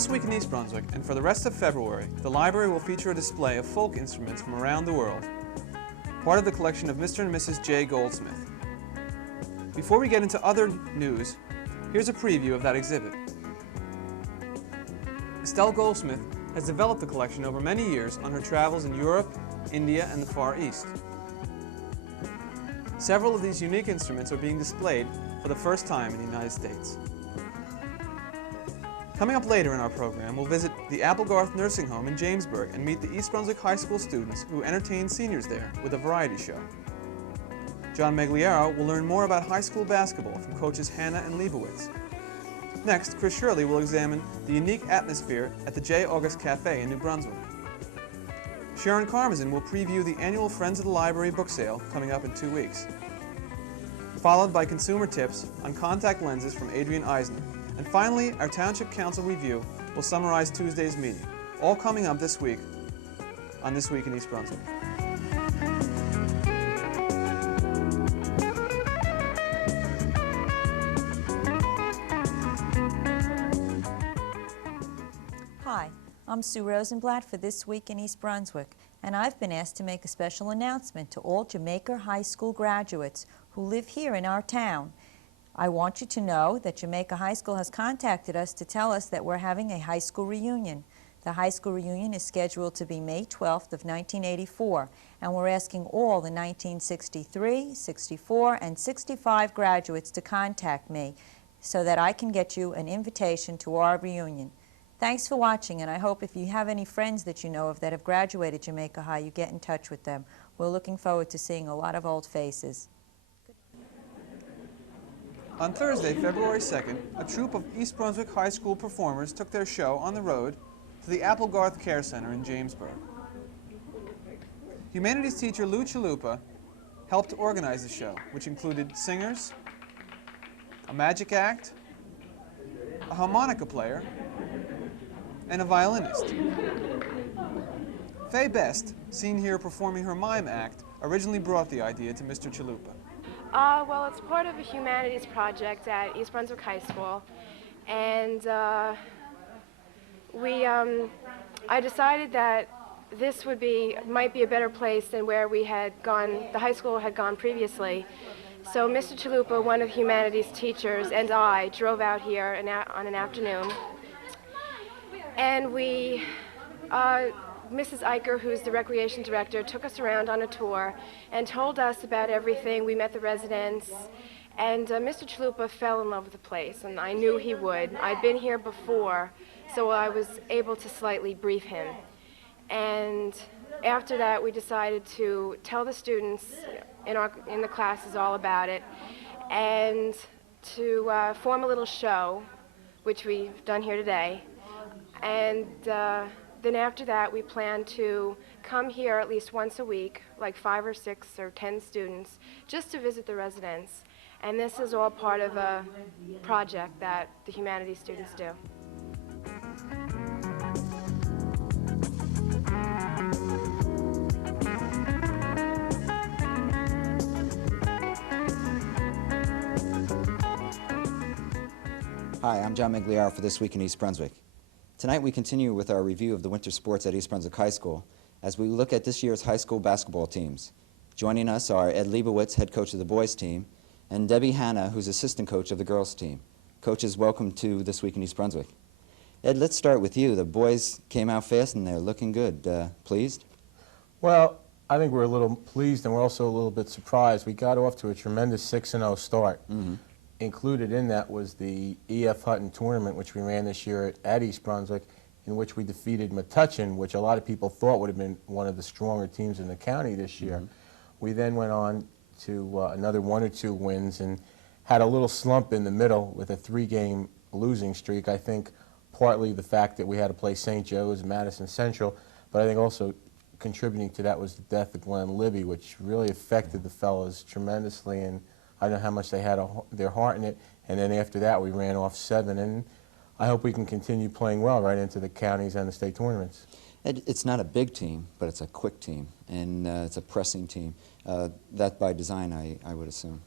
This week in East Brunswick, and for the rest of February, the library will feature a display of folk instruments from around the world, part of the collection of Mr. and Mrs. J. Goldsmith. Before we get into other news, here's a preview of that exhibit. Estelle Goldsmith has developed the collection over many years on her travels in Europe, India, and the Far East. Several of these unique instruments are being displayed for the first time in the United States. Coming up later in our program, we'll visit the Applegarth Nursing Home in Jamesburg and meet the East Brunswick High School students who entertain seniors there with a variety show. John Meggiolaro will learn more about high school basketball from coaches Hannah and Leibowitz. Next, Shirley will examine the unique atmosphere at the J. August Café in New Brunswick. Sharon will preview the annual Friends of the Library book sale coming up in 2 weeks, followed by consumer tips on contact lenses from Adrian Eisner. And finally, our Township Council review will summarize Tuesday's meeting, all coming up this week on This Week in East Brunswick. Hi, I'm Sue Rosenblatt for This Week in East Brunswick, and I've been asked to make a special announcement to all Jamaica High School graduates who live here in our town. I want you to know that Jamaica High School has contacted us to tell us that we're having a high school reunion. The high school reunion is scheduled to be May 12th of 1984, and we're asking all the 1963, 64, and 65 graduates to contact me so that I can get you an invitation to our reunion. Thanks for watching, and I hope if you have any friends that you know of that have graduated Jamaica High, you get in touch with them. We're looking forward to seeing a lot of old faces. On Thursday, February 2nd, a troupe of East Brunswick High School performers took their show on the road to the Applegarth Care Center in Jamesburg. Humanities teacher Lou Chalupa helped organize the show, which included singers, a magic act, a harmonica player, and a violinist. Faye Best, seen here performing her mime act, originally brought the idea to Mr. Chalupa. Well, it's part of a humanities project at East Brunswick High School, and I decided that this might be a better place than where we had gone, the high school had gone previously. So Mr. Chalupa, one of the humanities teachers, and I drove out here on an afternoon, and we, Mrs. Eicher, who's the recreation director, took us around on a tour and told us about everything. We met the residents, and Mr. Chalupa fell in love with the place, and I knew he would. I'd been here before, so I was able to slightly brief him. And after that, we decided to tell the students in the classes all about it, and to form a little show, which we've done here today. And then after that, we plan to come here at least once a week, like 5 or 6 or 10 students, just to visit the residents. And this is all part of a project that the humanities students do. Hi, I'm John Meggiolaro for This Week in East Brunswick. Tonight we continue with our review of the winter sports at East Brunswick High School as we look at this year's high school basketball teams. Joining us are Ed Leibowitz, head coach of the boys team, and Debbie Hanna, who's assistant coach of the girls team. Coaches, welcome to This Week in East Brunswick. Ed, let's start with you. The boys came out fast and they're looking good. Pleased? Well, I think we're a little pleased and we're also a little bit surprised. We got off to a tremendous 6-0 start. Included in that was the E.F. Hutton tournament, which we ran this year at East Brunswick, in which we defeated Metuchen, which a lot of people thought would have been one of the stronger teams in the county this year. We then went on to another 1 or 2 wins and had a little slump in the middle with a 3-game losing streak. I think partly the fact that we had to play St. Joe's and Madison Central, but I think also contributing to that was the death of Glenn Libby, which really affected the fellows tremendously, and I know how much they had their heart in it. And then after that, we ran off 7, and I hope we can continue playing well right into the counties and the state tournaments. It's not a big team, but it's a quick team, and it's a pressing team. That by design, I would assume.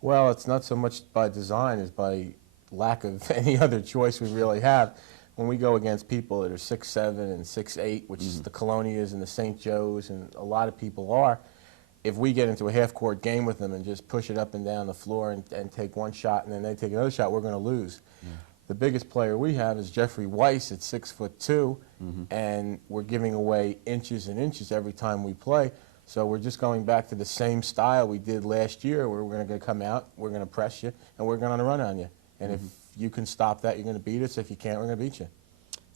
Well, it's not so much by design as by lack of any other choice we really have. when we go against people that are 6'7" and 6'8", which is the Colonias and the St. Joe's, and a lot of people are, if we get into a half-court game with them and just push it up and down the floor and take one shot and then they take another shot, we're going to lose. Yeah. The biggest player we have is Jeffrey Weiss at 6'2", and we're giving away inches and inches every time we play. So we're just going back to the same style we did last year, where we're going to come out, we're going to press you, and we're going to run on you. And if you can stop that, you're going to beat us. If you can't, we're going to beat you.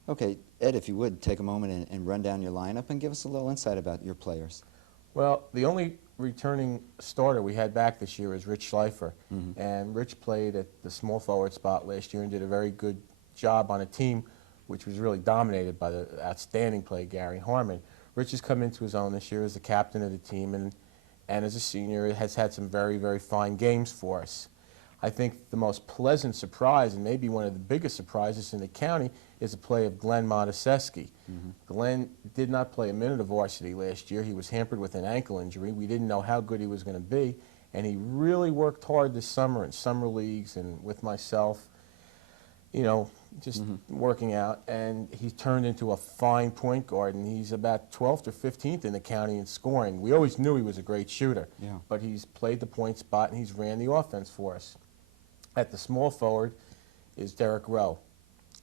Okay, Ed, if you would, take a moment and run down your lineup and give us a little insight about your players. Well, the only returning starter we had back this year is Rich Schleifer. And Rich played at the small forward spot last year and did a very good job on a team which was really dominated by the outstanding play Gary Harmon. Rich has come into his own this year as the captain of the team, and as a senior has had some very, very fine games for us. I think the most pleasant surprise, and maybe one of the biggest surprises in the county, is the play of Glenn Monteseschi. Glenn did not play a minute of varsity last year. He was hampered with an ankle injury. We didn't know how good he was going to be, and he really worked hard this summer in summer leagues and with myself, you know, just working out, and he's turned into a fine point guard, and he's about 12th or 15th in the county in scoring. We always knew he was a great shooter, but he's played the point spot and he's ran the offense for us. At the small forward is Derek Rowe.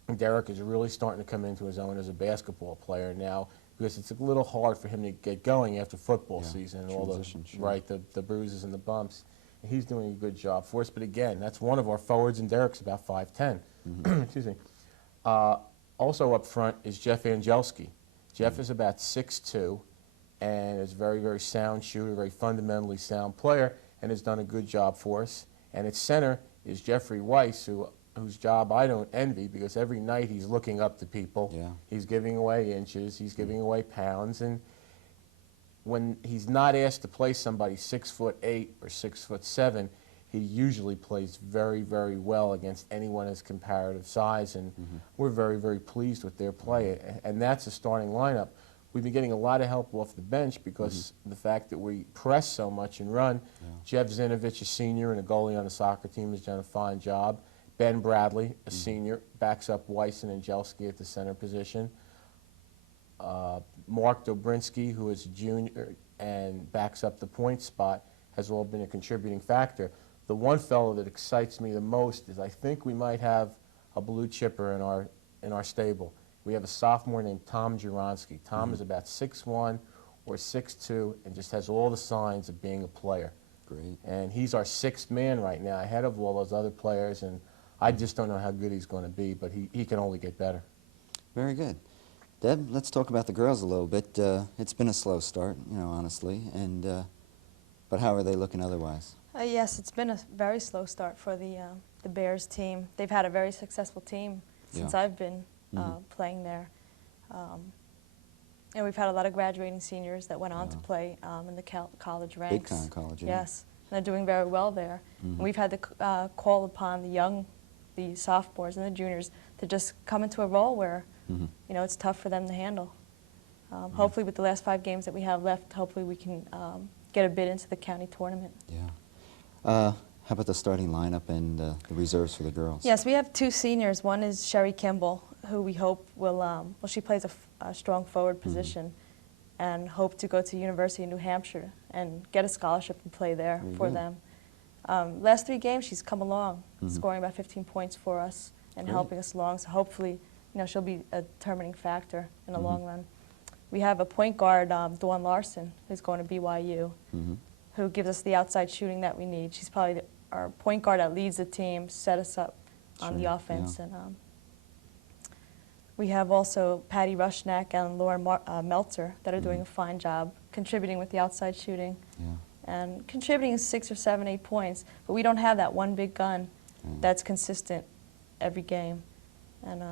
And Derek is really starting to come into his own as a basketball player now, because it's a little hard for him to get going after football season and all the bruises and the bumps. And he's doing a good job for us. But again, that's one of our forwards, and Derek's about 5'10". Excuse me. Also up front is Jeff Angelski. Jeff is about 6'2", and is a very, very sound shooter, very fundamentally sound player, and has done a good job for us. And at center is Jeffrey Weiss, whose job I don't envy, because every night he's looking up to people. He's giving away inches, he's giving away pounds, and when he's not asked to play somebody 6'8" or 6'7", he usually plays very, very well against anyone his comparative size, and we're very, very pleased with their play. And that's a starting lineup. We've been getting a lot of help off the bench because of the fact that we press so much and run. Jeff Zinovich, a senior and a goalie on the soccer team, has done a fine job. Ben Bradley, a senior, backs up Weiss and Angelski at the center position. Mark Dobrinsky, who is a junior and backs up the point spot, has all been a contributing factor. The one fellow that excites me the most is I think we might have a blue chipper in our stable. We have a sophomore named Tom Juronsky. Tom is about 6'1" or 6'2", and just has all the signs of being a player. Great. And he's our sixth man right now, ahead of all those other players, and I just don't know how good he's going to be, but he can only get better. Very good. Deb, let's talk about the girls a little bit. It's been a slow start, you know, honestly, and but how are they looking otherwise? Yes, it's been a very slow start for the Bears team. They've had a very successful team since I've been playing there. And we've had a lot of graduating seniors that went on to play in the college ranks. Big time college, Yes, and they're doing very well there. And we've had to call upon the sophomores and the juniors to just come into a role where, you know, it's tough for them to handle. Hopefully with the last 5 games that we have left, hopefully we can get a bid into the county tournament. How about the starting lineup and the reserves for the girls? Yes, we have 2 seniors. One is Sherry Kimball, who we hope will, well, she plays a strong forward position and hope to go to University of New Hampshire and get a scholarship and play there for them. Last 3 games, she's come along, scoring about 15 points for us and helping us along. So hopefully, you know, she'll be a determining factor in the long run. We have a point guard, Dawn Larson, who's going to BYU, who gives us the outside shooting that we need. She's probably our point guard that leads the team, set us up on the offense. And we have also Patty Rushnack and Lauren Meltzer that are doing a fine job contributing with the outside shooting. And contributing 6 or 7, 8 points, but we don't have that one big gun that's consistent every game. And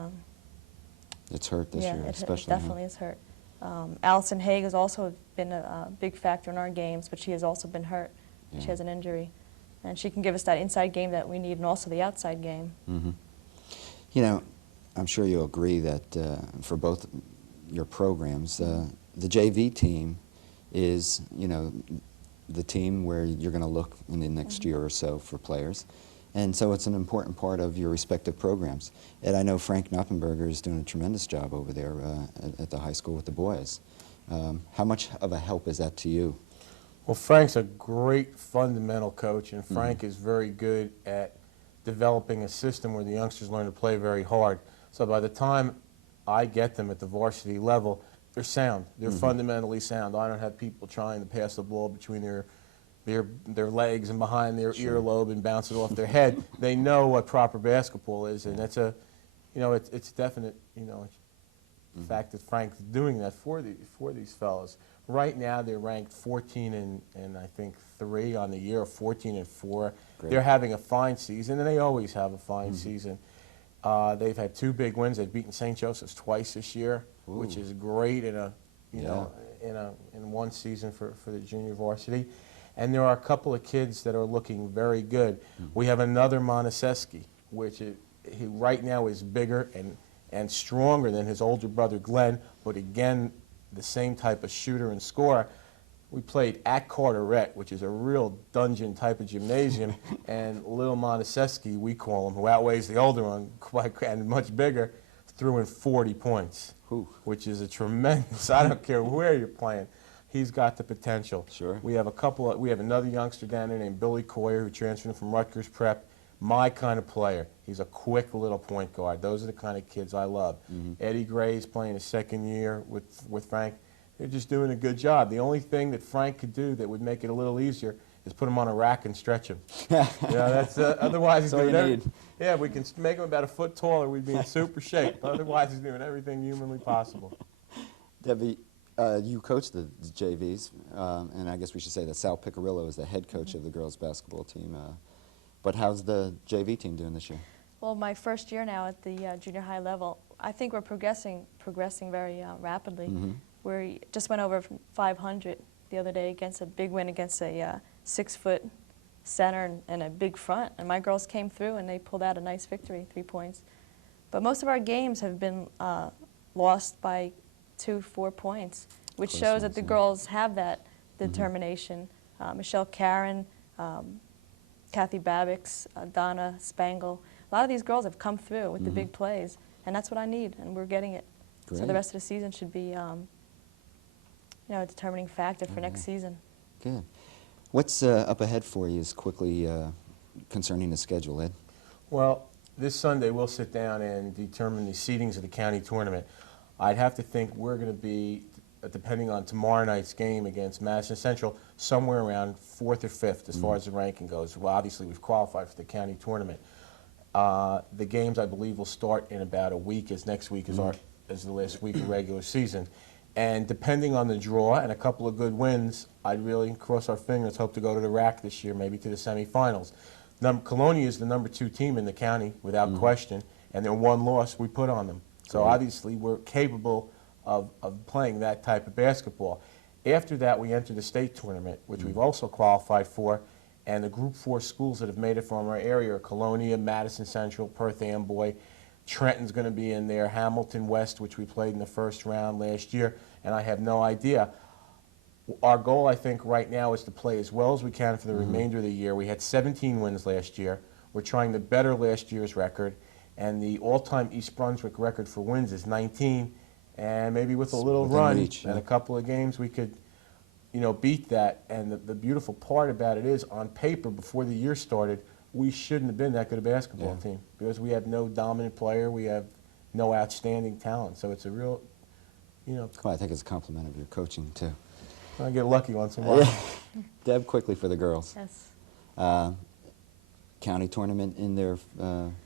it's hurt this year, especially. It definitely is hurt. Allison Haig has also been a big factor in our games, but she has also been hurt. She has an injury. And she can give us that inside game that we need and also the outside game. You know, I'm sure you'll agree that for both your programs, the JV team is, you know, the team where you're going to look in the next year or so for players. And so it's an important part of your respective programs. And I know Frank Knoppenberger is doing a tremendous job over there at the high school with the boys. How much of a help is that to you? Well, Frank's a great fundamental coach, and Frank is very good at developing a system where the youngsters learn to play very hard. So by the time I get them at the varsity level, they're sound. They're fundamentally sound. I don't have people trying to pass the ball between their legs and behind their earlobe and bounce it off their head. They know what proper basketball is, and that's a, you know, it's definite, you know, fact that Frank's doing that for these fellows. Right now, they're ranked 14 and I think 3 on the year, 14 and 4. Great. They're having a fine season, and they always have a fine season. They've had 2 big wins. They've beaten St. Joseph's twice this year, which is great in a, you know, in one season for the junior varsity. And there are a couple of kids that are looking very good. We have another Monaseski, which he right now is bigger and stronger than his older brother Glenn, but again, the same type of shooter and scorer. We played at Carteret, which is a real dungeon type of gymnasium, and little Monaseski, we call him, who outweighs the older one and much bigger, threw in 40 points, which is a tremendous, I don't care where you're playing. He's got the potential. Sure. We have another youngster down there named Billy Coyer who transferred from Rutgers Prep. My kind of player. He's a quick little point guard. Those are the kind of kids I love. Eddie Gray's playing his 2nd year with Frank. They're just doing a good job. The only thing that Frank could do that would make it a little easier is put him on a rack and stretch him. That's otherwise he's doing everything. Yeah, if we can make him about a foot taller, we'd be in super shape. Otherwise, he's doing everything humanly possible. Debbie, you coach the JVs, and I guess we should say that Sal Piccarillo is the head coach of the girls' basketball team. But how's the JV team doing this year? Well, my first year now at the junior high level, I think we're progressing very rapidly. We just went over 500 the other day against a big win against a 6-foot center and a big front. And my girls came through and they pulled out a nice victory, 3 points. But most of our games have been lost by 2-4 points, which shows that the girls have that determination. Michelle Karen, Kathy Babbix, Donna Spangle. A lot of these girls have come through with the big plays, and that's what I need, and we're getting it. Great. So the rest of the season should be, you know, a determining factor for next season. Good. What's up ahead for you quickly concerning the schedule, Ed? Well, this Sunday we'll sit down and determine the seedings of the county tournament. I'd have to think we're going to be, depending on tomorrow night's game against Madison Central, somewhere around 4th or 5th as far as the ranking goes. Well, obviously we've qualified for the county tournament. The games, I believe, will start in about a week, as next week is the last week of regular season. And depending on the draw and a couple of good wins, I'd really cross our fingers, hope to go to the RAC this year, maybe to the semifinals. Colonia is the #2 team in the county, without question, and their one loss we put on them. So obviously we're capable of playing that type of basketball. After that, we enter the state tournament, which we've also qualified for, and the Group 4 schools that have made it from our area are Colonia, Madison Central, Perth Amboy. Trenton's going to be in there, Hamilton West, which we played in the first round last year, and I have no idea. Our goal, I think, right now is to play as well as we can for the remainder of the year. We had 17 wins last year. We're trying to better last year's record, and the all-time East Brunswick record for wins is 19, and maybe with a little run and a couple of games we could, you know, beat that. And the beautiful part about it is, on paper, before the year started, we shouldn't have been that good a basketball team because we have no dominant player, we have no outstanding talent. So it's a real, you know. Well, I think it's a compliment of your coaching, too. I get lucky once in a while. Deb, quickly for the girls. Yes. County tournament in their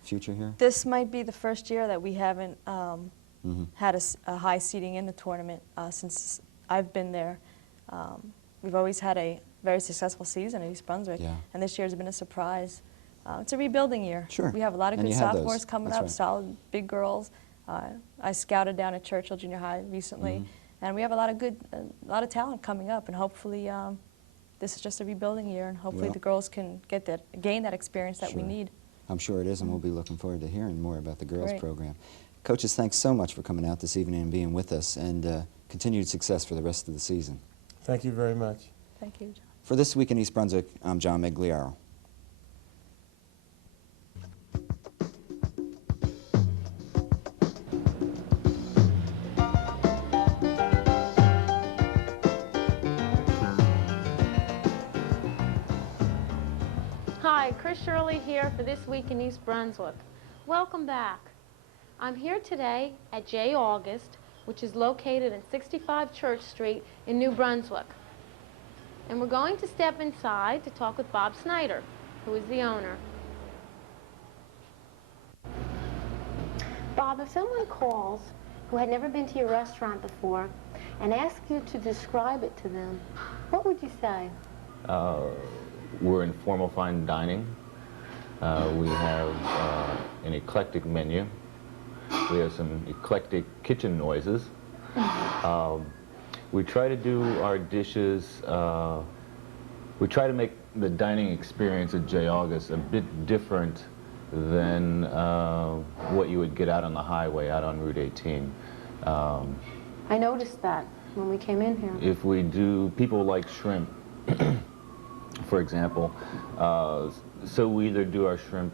future here? This might be the first year that we haven't had a high seeding in the tournament since I've been there. We've always had a very successful season at East Brunswick, and this year has been a surprise. It's a rebuilding year. Sure. We have a lot of good sophomores coming up, solid big girls. I scouted down at Churchill Junior High recently, and we have a lot of talent coming up, and hopefully this is just a rebuilding year, and hopefully the girls can gain that experience that we need. I'm sure it is, and we'll be looking forward to hearing more about the girls program. Coaches, thanks so much for coming out this evening and being with us, and continued success for the rest of the season. Thank you very much. Thank you, John. For This Week in East Brunswick, I'm John Meggiolaro. Hi, Chris Shirley here for This Week in East Brunswick. Welcome back. I'm here today at J. August, which is located at 65 Church Street in New Brunswick. And we're going to step inside to talk with Bob Snyder, who is the owner. Bob, if someone calls who had never been to your restaurant before and asks you to describe it to them, what would you say? We're in formal fine dining. We have an eclectic menu. We have some eclectic kitchen noises. We try to do our dishes, we try to make the dining experience at J. August a bit different than what you would get out on the highway, out on Route 18. I noticed that when we came in here. If we do, people like shrimp, for example, so we either do our shrimp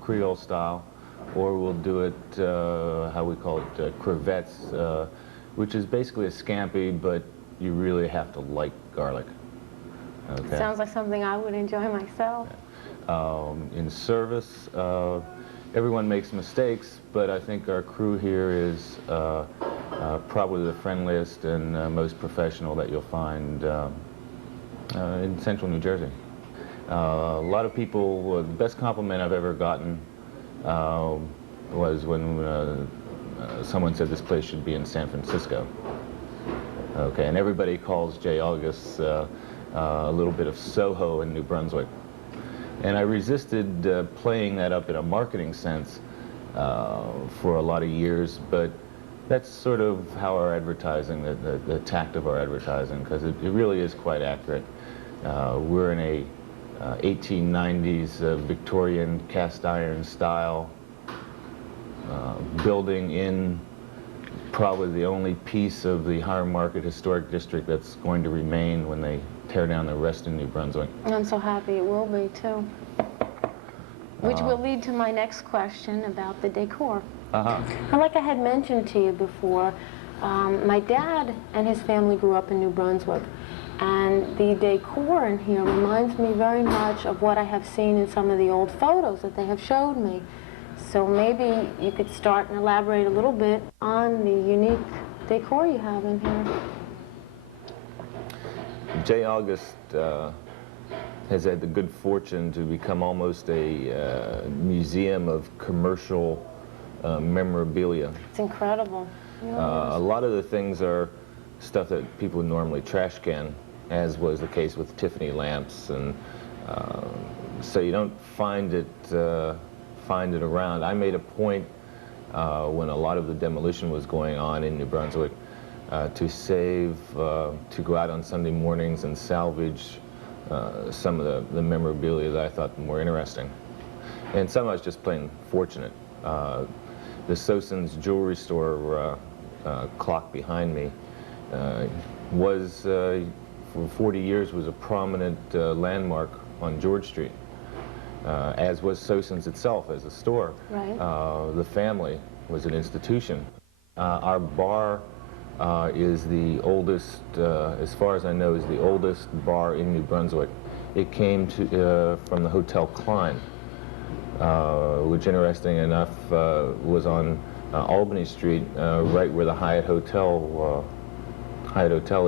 Creole style, or we'll do it, how we call it, crevettes, which is basically a scampi, but you really have to like garlic. Okay. Sounds like something I would enjoy myself. In service, everyone makes mistakes, but I think our crew here is probably the friendliest and most professional that you'll find in central New Jersey. A lot of people, the best compliment I've ever gotten was when someone said this place should be in San Francisco. Okay, and everybody calls J. August a little bit of Soho in New Brunswick. And I resisted playing that up in a marketing sense for a lot of years, but that's sort of how our advertising, the tact of our advertising, because it really is quite accurate. We're in a 1890s Victorian cast iron style building in probably the only piece of the Higher Market Historic District that's going to remain when they tear down the rest in New Brunswick. I'm so happy it will be, too. Which will lead to my next question about the decor. Like I had mentioned to you before, my dad and his family grew up in New Brunswick, and the decor in here reminds me very much of what I have seen in some of the old photos that they have showed me. So maybe you could start and elaborate a little bit on the unique decor you have in here. J. August has had the good fortune to become almost a museum of commercial memorabilia. It's incredible. A lot of the things are stuff that people would normally trash can, as was the case with Tiffany lamps, and so you don't find it around. I made a point when a lot of the demolition was going on in New Brunswick to go out on Sunday mornings and salvage some of the memorabilia that I thought more interesting. And some I was just plain fortunate. The Soson's jewelry store clock behind me was, for 40 years, was a prominent landmark on George Street, as was Soson's itself as a store. Right. The family was an institution. Our bar is the oldest, as far as I know, is the oldest bar in New Brunswick. It came from the Hotel Klein, which, interesting enough, was on Albany Street, right where the Hyatt Hotel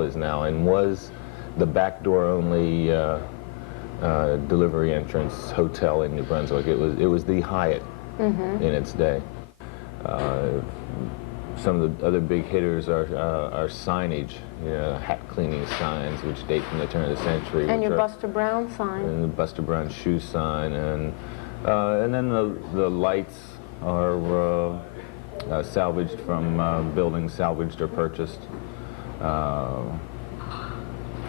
is now, and was the back door only delivery entrance hotel in New Brunswick. It was the Hyatt in its day. Some of the other big hitters are signage, hat cleaning signs, which date from the turn of the century. And your Buster Brown sign. And the Buster Brown shoe sign, and then the lights are salvaged from buildings salvaged or purchased,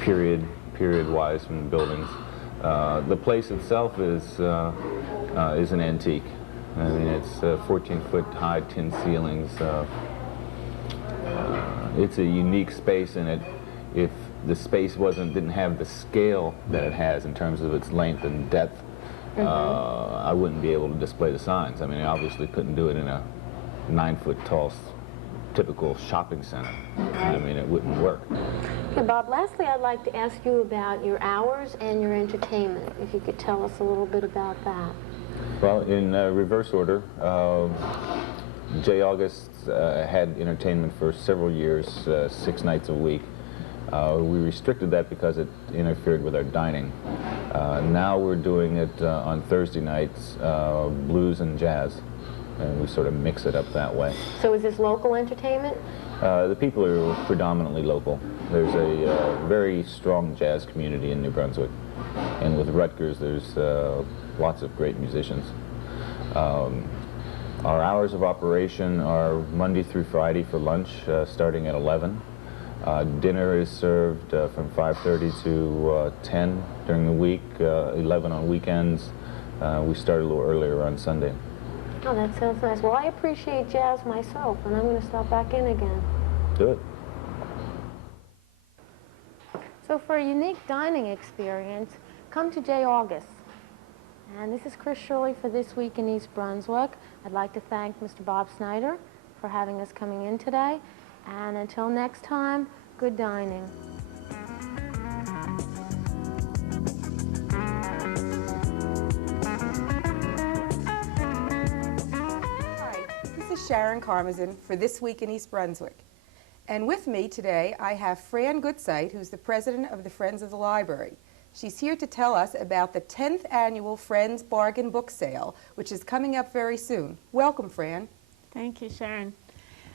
period-wise from buildings. The place itself is an antique. I mean, it's 14-foot high tin ceilings. It's a unique space, and if the space didn't have the scale that it has in terms of its length and depth, I wouldn't be able to display the signs. I mean, I obviously couldn't do it in a 9-foot tall typical shopping center. I mean, it wouldn't work. Okay, Bob, lastly, I'd like to ask you about your hours and your entertainment, if you could tell us a little bit about that. Well, in reverse order, J. August had entertainment for several years, 6 nights a week. We restricted that because it interfered with our dining. Now we're doing it on Thursday nights, blues and jazz, and we sort of mix it up that way. So is this local entertainment? The people are predominantly local. There's a very strong jazz community in New Brunswick, and with Rutgers there's lots of great musicians. Our hours of operation are Monday through Friday for lunch, starting at 11. Dinner is served from 5:30 to 10 during the week, 11 on weekends. We start a little earlier on Sunday. Oh, that sounds nice. Well, I appreciate jazz myself, and I'm going to stop back in again. Do it. So for a unique dining experience, come to J. August. And this is Shirley for This Week in East Brunswick. I'd like to thank Mr. Bob Snyder for having us coming in today. And until next time, good dining. Hi, this is Sharon for This Week in East Brunswick. And with me today, I have Fran Goodsite, who's the president of the Friends of the Library. She's here to tell us about the 10th annual Friends Bargain Book Sale, which is coming up very soon. Welcome, Fran. Thank you, Sharon.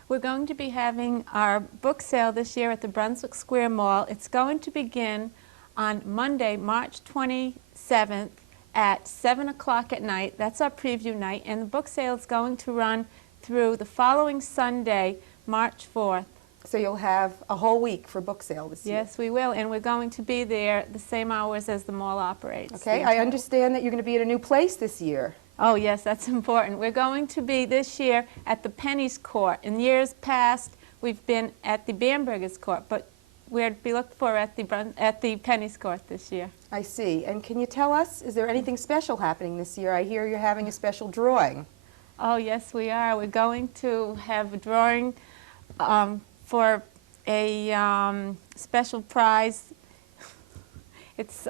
We're going to be having our book sale this year at the Brunswick Square Mall. It's going to begin on Monday, March 27th at 7 o'clock at night. That's our preview night. And the book sale is going to run through the following Sunday, March 4th. So you'll have a whole week for book sale this year. Yes, we will, and we're going to be there the same hours as the mall operates. Okay, I understand that you're going to be at a new place this year. Oh, yes, that's important. We're going to be this year at the Penny's Court. In years past, we've been at the Bamberger's Court, but we're to be looked for at the Penny's Court this year. I see. And can you tell us, is there anything special happening this year? I hear you're having a special drawing. Oh, yes, we are. We're going to have a drawing for a special prize. It's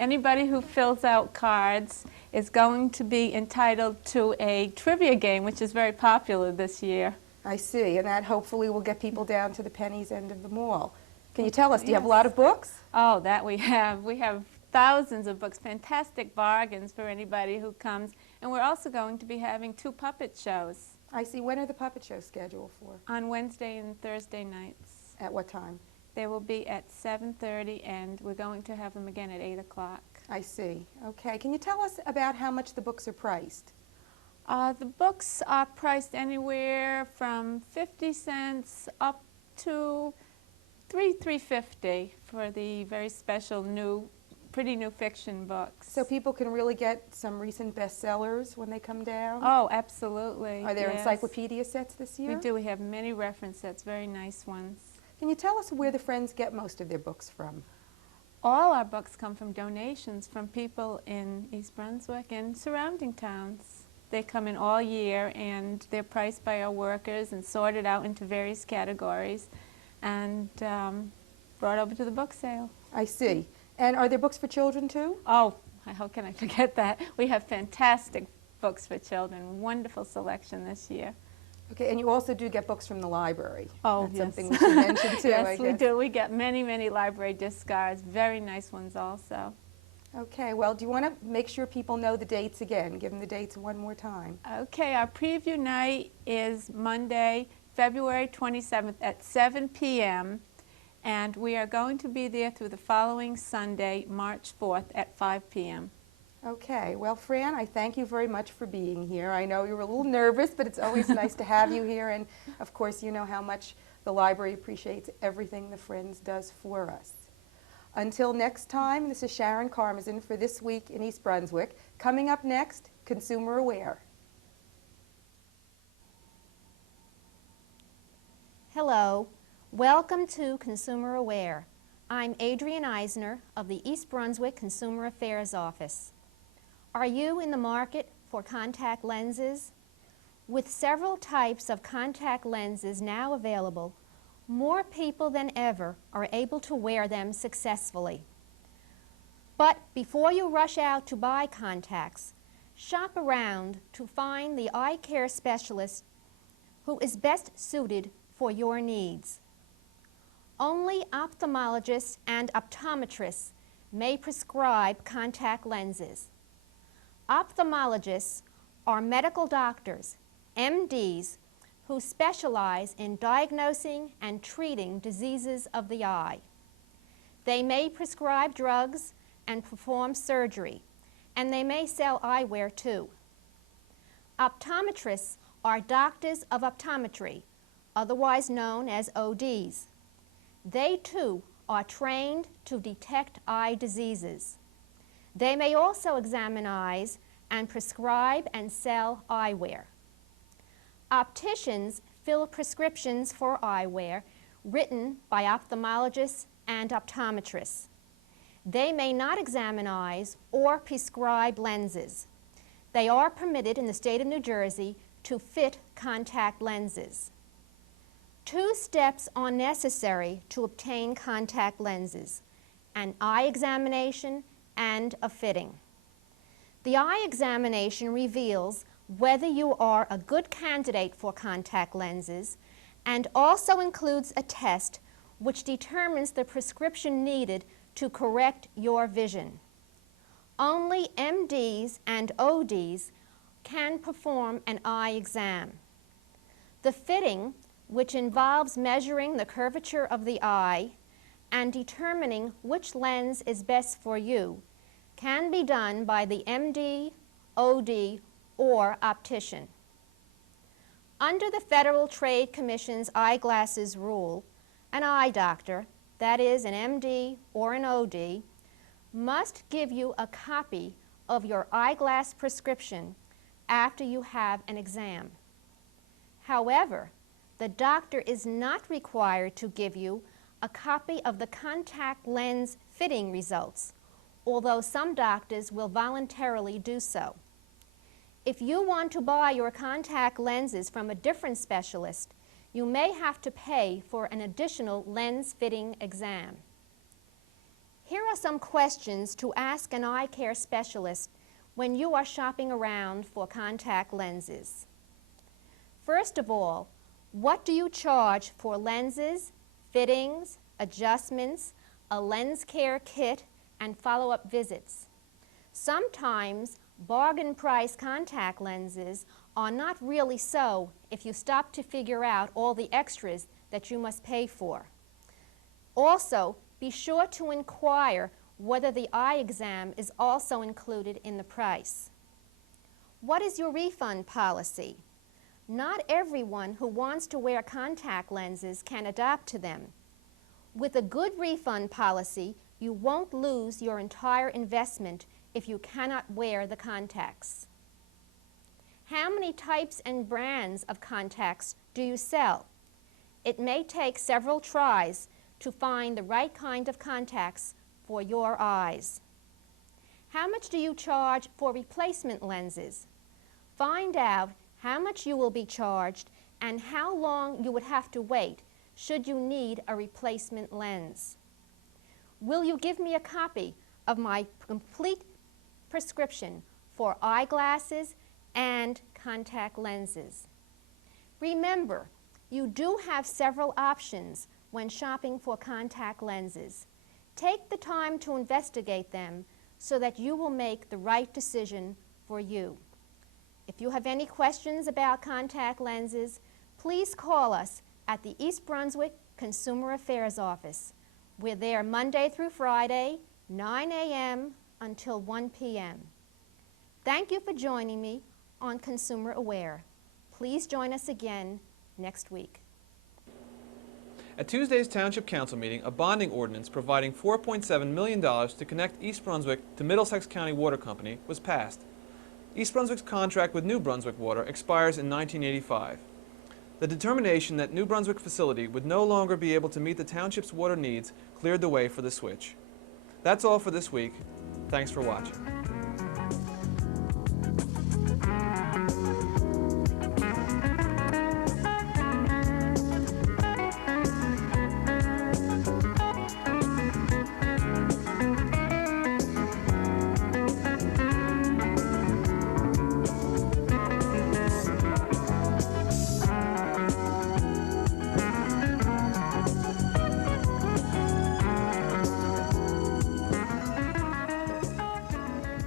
anybody who fills out cards is going to be entitled to a trivia game, which is very popular this year. I see, and that hopefully will get people down to the Penny's end of the mall. Can you tell us, do you have a lot of books? Oh, that we have. We have thousands of books, fantastic bargains for anybody who comes. And we're also going to be having 2 puppet shows. I see. When are the puppet shows scheduled for? On Wednesday and Thursday nights. At what time? They will be at 7:30, and we're going to have them again at 8 o'clock. I see. Okay. Can you tell us about how much the books are priced? The books are priced anywhere from 50 cents up to $3.50 for the very special pretty new fiction books. So people can really get some recent bestsellers when they come down? Oh, absolutely. Are there yes. encyclopedia sets this year? We do. We have many reference sets, very nice ones. Can you tell us where the Friends get most of their books from? All our books come from donations from people in East Brunswick and surrounding towns. They come in all year, and they're priced by our workers and sorted out into various categories and brought over to the book sale. I see. And are there books for children too? Oh, how can I forget that? We have fantastic books for children, wonderful selection this year. Okay, and you also do get books from the library. Oh, that's yes. something we should mention too, yes, I guess. we do. We get many, many library discards, very nice ones also. Okay, well, do you want to make sure people know the dates again? Give them the dates one more time. Okay, our preview night is Monday, February 27th at 7 p.m. And we are going to be there through the following Sunday, March 4th at 5 p.m. Okay, well, Fran, I thank you very much for being here. I know you were a little nervous, but it's always nice to have you here. And, of course, you know how much the library appreciates everything the Friends does for us. Until next time, this is Sharon Karmazin for This Week in East Brunswick. Coming up next, Consumer Aware. Hello. Welcome to Consumer Aware. I'm Adrienne Eisner of the East Brunswick Consumer Affairs Office. Are you in the market for contact lenses? With several types of contact lenses now available, more people than ever are able to wear them successfully. But before you rush out to buy contacts, shop around to find the eye care specialist who is best suited for your needs. Only ophthalmologists and optometrists may prescribe contact lenses. Ophthalmologists are medical doctors, MDs, who specialize in diagnosing and treating diseases of the eye. They may prescribe drugs and perform surgery, and they may sell eyewear too. Optometrists are doctors of optometry, otherwise known as ODs. They too are trained to detect eye diseases. They may also examine eyes and prescribe and sell eyewear. Opticians fill prescriptions for eyewear written by ophthalmologists and optometrists. They may not examine eyes or prescribe lenses. They are permitted in the state of New Jersey to fit contact lenses. 2 steps are necessary to obtain contact lenses: an eye examination and a fitting. The eye examination reveals whether you are a good candidate for contact lenses and also includes a test which determines the prescription needed to correct your vision. Only MDs and ODs can perform an eye exam. The fitting, which involves measuring the curvature of the eye and determining which lens is best for you, can be done by the MD, OD, or optician. Under the Federal Trade Commission's eyeglasses rule, an eye doctor, that is an MD or an OD, must give you a copy of your eyeglass prescription after you have an exam. However, the doctor is not required to give you a copy of the contact lens fitting results, although some doctors will voluntarily do so. If you want to buy your contact lenses from a different specialist, you may have to pay for an additional lens fitting exam. Here are some questions to ask an eye care specialist when you are shopping around for contact lenses. First of all, what do you charge for lenses, fittings, adjustments, a lens care kit, and follow-up visits? Sometimes bargain price contact lenses are not really so if you stop to figure out all the extras that you must pay for. Also, be sure to inquire whether the eye exam is also included in the price. What is your refund policy? Not everyone who wants to wear contact lenses can adapt to them. With a good refund policy, you won't lose your entire investment if you cannot wear the contacts. How many types and brands of contacts do you sell? It may take several tries to find the right kind of contacts for your eyes. How much do you charge for replacement lenses? Find out how much you will be charged and how long you would have to wait should you need a replacement lens. Will you give me a copy of my complete prescription for eyeglasses and contact lenses? Remember, you do have several options when shopping for contact lenses. Take the time to investigate them so that you will make the right decision for you. If you have any questions about contact lenses, please call us at the East Brunswick Consumer Affairs Office. We're there Monday through Friday, 9 a.m. until 1 p.m. Thank you for joining me on Consumer Aware. Please join us again next week. At Tuesday's Township Council meeting, a bonding ordinance providing $4.7 million to connect East Brunswick to Middlesex County Water Company was passed. East Brunswick's contract with New Brunswick Water expires in 1985. The determination that New Brunswick facility would no longer be able to meet the township's water needs cleared the way for the switch. That's all for this week. Thanks for watching.